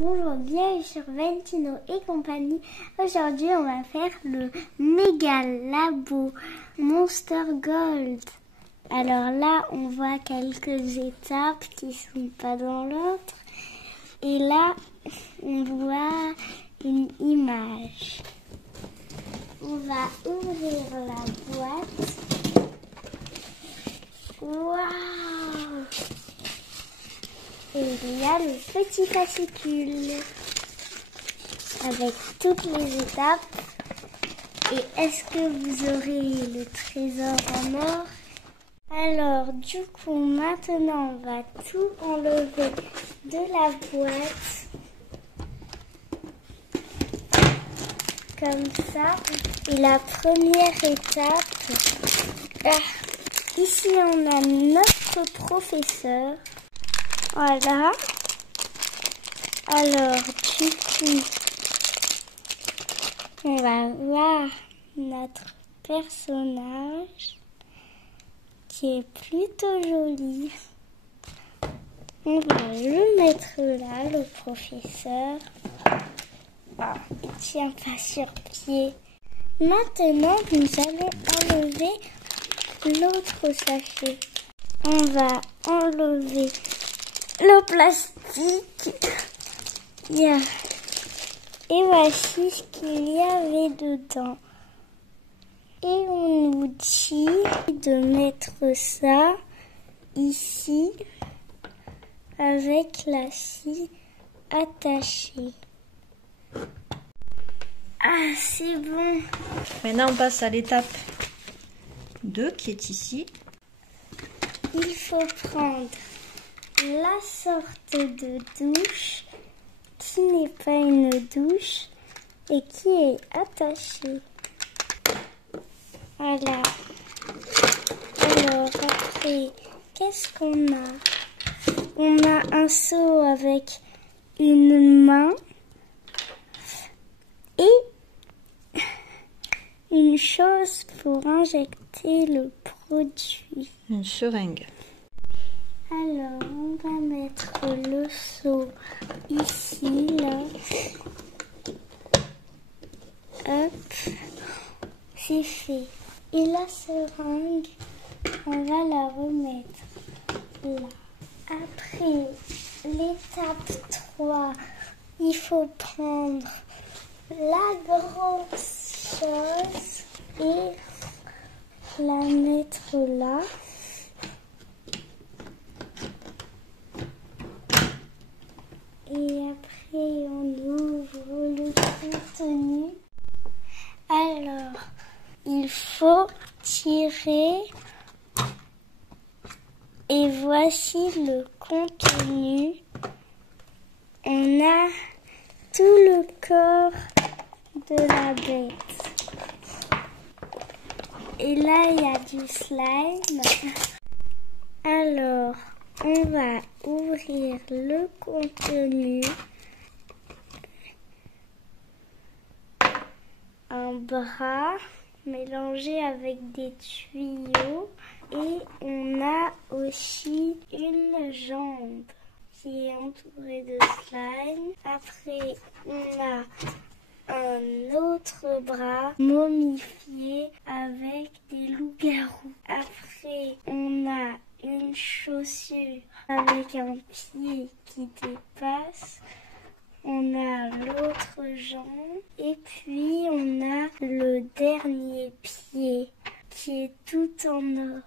Bonjour, bienvenue sur Valentino et compagnie. Aujourd'hui, on va faire le méga labo Monster Gold. Alors là, on voit quelques étapes qui sont pas dans l'autre. Et là, on voit une image. On va ouvrir la boîte. Waouh! Et il y a le petit fascicule avec toutes les étapes. Et est-ce que vous aurez le trésor en or? Alors du coup maintenant on va tout enlever de la boîte. Comme ça. Et la première étape, ici on a notre professeur. Voilà. Alors, du coup, on va voir notre personnage qui est plutôt joli. On va le mettre là, le professeur. Ah, il tient pas sur pied. Maintenant, nous allons enlever l'autre sachet. On va enlever le plastique. Et voici ce qu'il y avait dedans. Et on nous dit de mettre ça ici avec la scie attachée. Ah, c'est bon. Maintenant, on passe à l'étape 2 qui est ici. Il faut prendre la sorte de douche qui n'est pas une douche et qui est attachée. Voilà. Alors après, qu'est-ce qu'on a? On a un seau avec une main et une chose pour injecter le produit. Une seringue. Alors, on va mettre le seau ici, là. Hop, c'est fait. Et la seringue, on va la remettre là. Après, l'étape 3, il faut prendre la grosse chose et la mettre là. Et après, on ouvre le contenu. Alors, il faut tirer. Et voici le contenu. On a tout le corps de la bête. Et là, il y a du slime. Alors, on va ouvrir le contenu. Un bras mélangé avec des tuyaux. Et on a aussi une jambe qui est entourée de slime. Après, on a un autre bras momifié avec des loups-garous. Après, on a une chaussure avec un pied qui dépasse. On a l'autre jambe et puis on a le dernier pied qui est tout en or.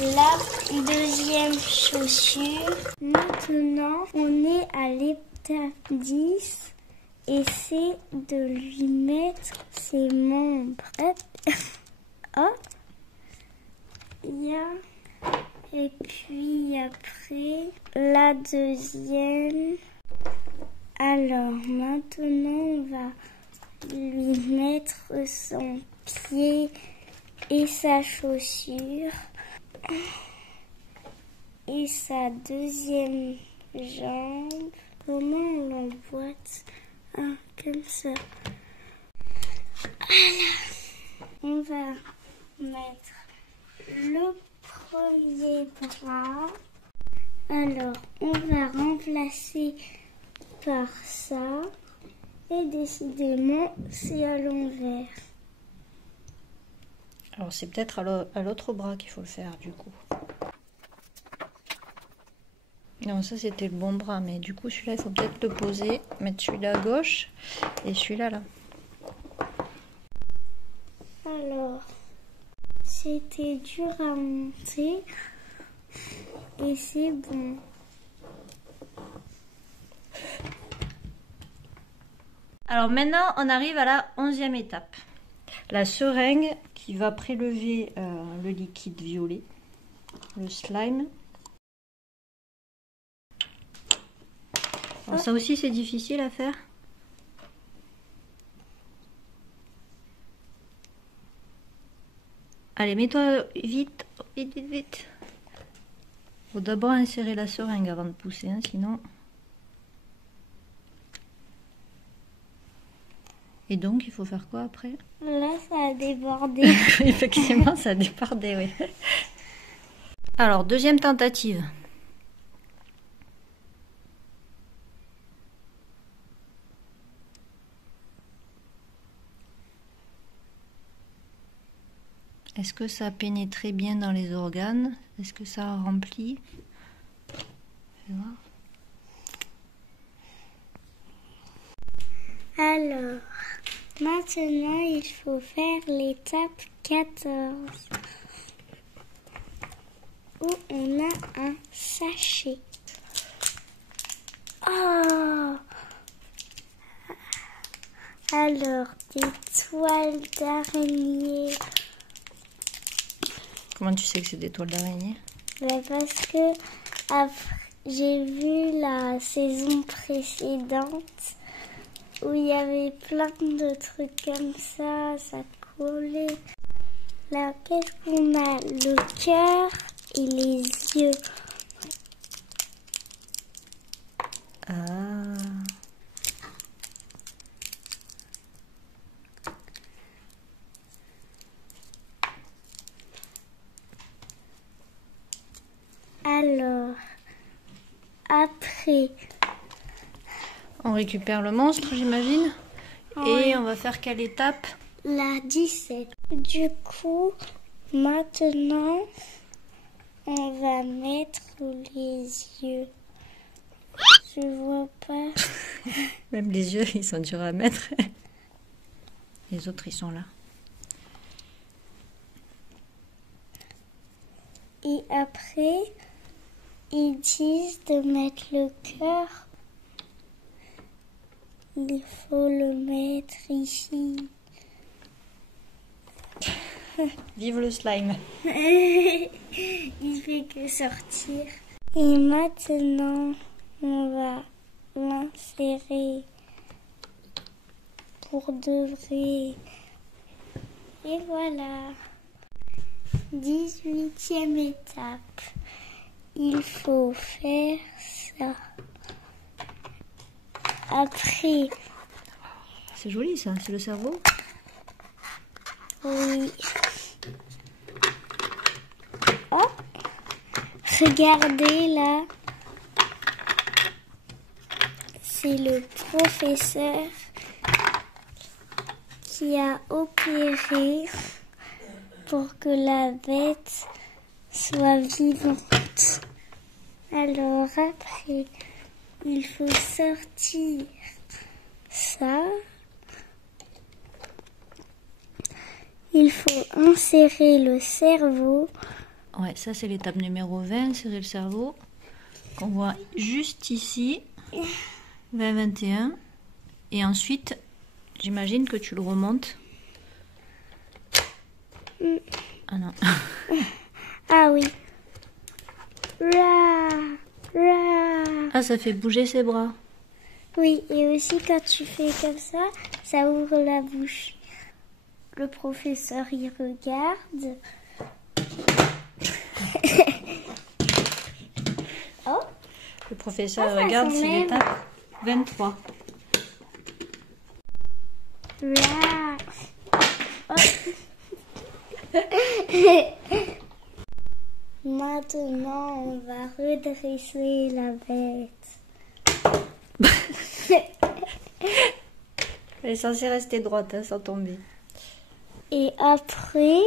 La deuxième chaussure. Maintenant, on est à l'étape 10 et c'est de lui mettre ses membres. Hop. Hop. Et puis après, la deuxième. Alors maintenant, on va lui mettre son pied et sa chaussure. Et sa deuxième jambe. Comment on l'emboîte? Ah, comme ça. Voilà. On va mettre le premier bras. Alors, on va remplacer par ça. Et décidément, c'est à l'envers. Alors c'est peut-être à l'autre bras qu'il faut le faire du coup. Non, ça c'était le bon bras, mais du coup celui-là il faut peut-être le poser, mettre celui-là à gauche et celui-là là. Alors, c'était dur à monter et c'est bon. Alors maintenant on arrive à la 11e étape. La seringue qui va prélever le liquide violet, le slime. Alors ça aussi c'est difficile à faire. Allez, mets-toi vite, vite, vite, vite. Faut d'abord insérer la seringue avant de pousser, hein, sinon... Et donc, il faut faire quoi après? Là, ça a débordé. Effectivement, ça a débordé, oui. Alors, deuxième tentative. Est-ce que ça a pénétré bien dans les organes? Est-ce que ça a rempli? Je vais voir. Alors, maintenant, il faut faire l'étape 14. Où on a un sachet. Oh! Alors, des toiles d'araignée. Comment tu sais que c'est des toiles d'araignée? Ben parce que j'ai vu la saison précédente où il y avait plein de trucs comme ça collait. Là, qu'est-ce qu'on a? Le cœur et les yeux. Ah. Alors, après... On récupère le monstre, j'imagine. Ouais. Et on va faire quelle étape? La 17. Du coup, maintenant, on va mettre les yeux. Je vois pas. Même les yeux, ils sont durs à mettre. Les autres, ils sont là. Et après, ils disent de mettre le cœur. Il faut le mettre ici. Vive le slime. Il fait que sortir. Et maintenant, on va l'insérer pour de vrai. Et voilà. 18e étape. Il faut faire ça. Après, C'est joli ça, c'est le cerveau. oui. Oh, regardez là. C'est le professeur qui a opéré pour que la bête soit vivante. Alors après, il faut sortir ça. Il faut insérer le cerveau. Ouais, ça c'est l'étape numéro 20, insérer le cerveau. Qu'on voit juste ici. 20-21. Et ensuite, j'imagine que tu le remontes. Ah non. Ah oui. Ra, ra. Ah, ça fait bouger ses bras. Oui, et aussi quand tu fais comme ça ouvre la bouche. Le professeur, il regarde. Oh, Le professeur Ah, ça regarde, c'est s'enlève. l'étape 23. là. Oh. Maintenant, on va redresser la bête. Elle est censée rester droite, hein, sans tomber. Et après,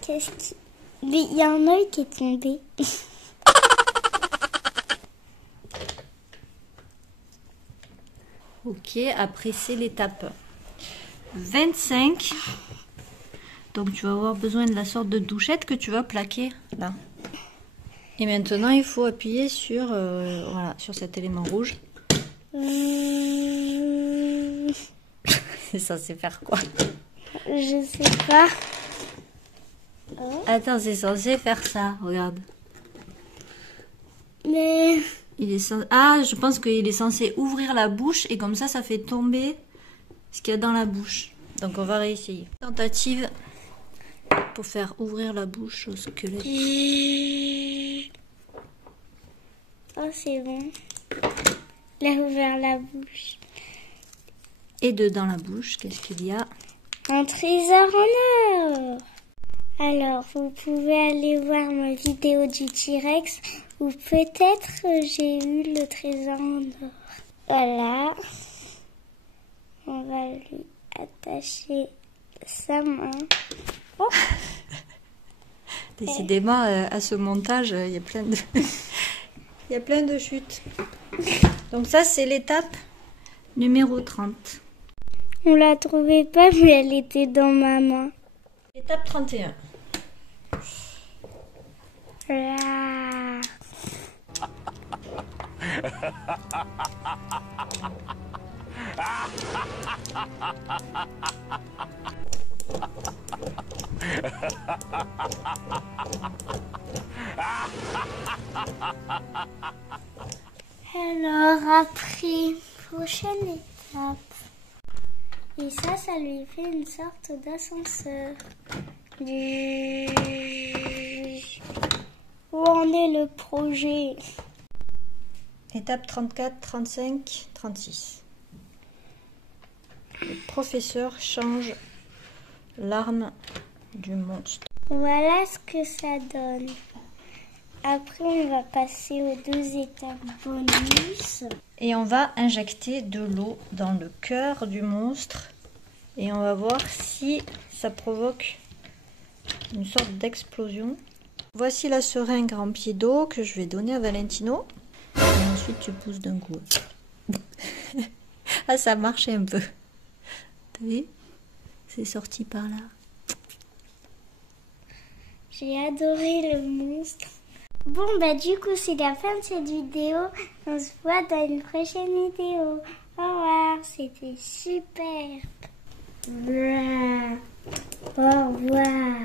qu'est-ce qui... Mais il y a un œil qui est tombé. Ok, après c'est l'étape 25. Donc tu vas avoir besoin de la sorte de douchette que tu vas plaquer là. Et maintenant il faut appuyer sur, voilà, sur cet élément rouge. C'est censé faire quoi? Je sais pas. Oh. Attends, c'est censé faire ça, regarde. Mais... Il est censé... Ah, je pense qu'il est censé ouvrir la bouche et comme ça fait tomber ce qu'il y a dans la bouche. Donc on va réessayer. Tentative pour faire ouvrir la bouche au squelette. Oh, c'est bon. Il a ouvert la bouche. Et dedans la bouche, qu'est-ce qu'il y a? Un trésor en or. Alors, vous pouvez aller voir ma vidéo du T-Rex où peut-être j'ai eu le trésor en or. Voilà. On va lui attacher sa main. Oh. Décidément, à ce montage, il y a plein de... il y a plein de chutes. Donc ça, c'est l'étape numéro 30. On la trouvait pas, mais elle était dans ma main. Étape 31. Là. Alors après, prochaine étape. Et ça lui fait une sorte d'ascenseur. Où en est le projet? Étape 34, 35, 36. Le professeur change l'arme du monstre. Voilà ce que ça donne. Après, on va passer aux 2 étapes bonus. Et on va injecter de l'eau dans le cœur du monstre. Et on va voir si ça provoque une sorte d'explosion. Voici la seringue remplie d'eau que je vais donner à Valentino. Et ensuite, tu pousses d'un coup. Ah, ça marchait un peu. T'as vu? C'est sorti par là. J'ai adoré le monstre. Bon, bah du coup, c'est la fin de cette vidéo. On se voit dans une prochaine vidéo. Au revoir, c'était super. Au revoir.